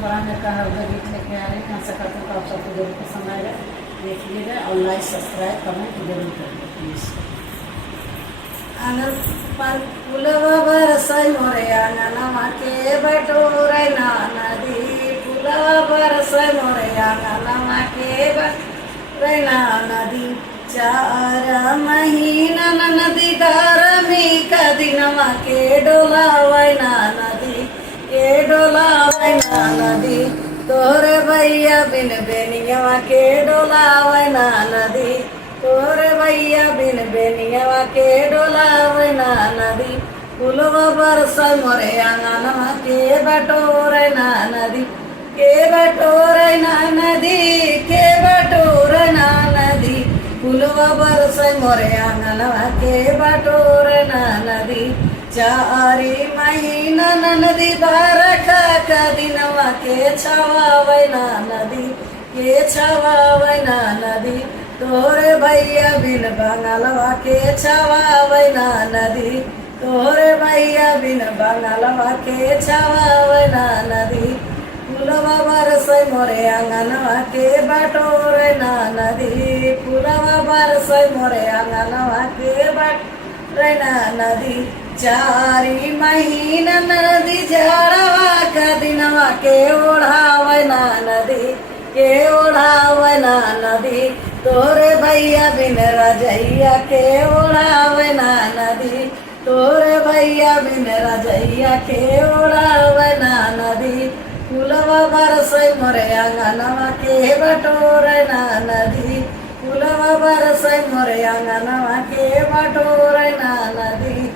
पुराने का हल्का गीत लेके आ रहे हैं। आशा करते हैं तो आप सबको जरूर पसंद आएगा। देखिएगा और लाइक सब्सक्राइब कमेंट जरूर करिए प्लीज़। आंगन पर पुलवा बरसै मोरे आंगनमा के बटोरै ना नदी। पुलवा बरसै मोरे आंगनमा के बटोरै ना नदी। 4 महीना नदी धार्मिक दिनमा के डोलावै ना नदी। के डोलावै ना नदी। तोरे भैया बिन बेनियवा के डोलावै ना नदी। तोरे भैया बिन बेनियवा के डोलावै ना नदी। पुलवा बरसै मोरे आंगनमा के बटोरै ना नदी। के बटोरै ना नदी। के बटोरै ना नदी। पुलवा बरसै मोरे आंगनमा के बटोरै ना नदी। 4 महीना नदी बरखा का दिनवा के छवावै ना नदी। के छवावै ना नदी। तोरे भैया बिन बंगलवा के छवावै ना नदी। तोरे भैया बिन बंगलवा के छवावै ना नदी। पुलवा बरसै मोरे आंगनवा के बटोरै ना नदी। पुलवा बरसै मोरे आंगनवा के बटोरै ना नदी। 4 महीना नदी झाड़वा का दिनवा के ओढ़ावै ना नदी। के ओढ़ावै ना नदी। तोरे भैया बिन रजैया के ओढ़ावै ना नदी। तोरे भैया बिन रजैया के ओढ़ावै ना नदी। पुलवा बरसै मोरे आंगनवा के बटोरै ना नदी। पुलवा बरसै मोरे आंगनवा के बटोरै ना नदी।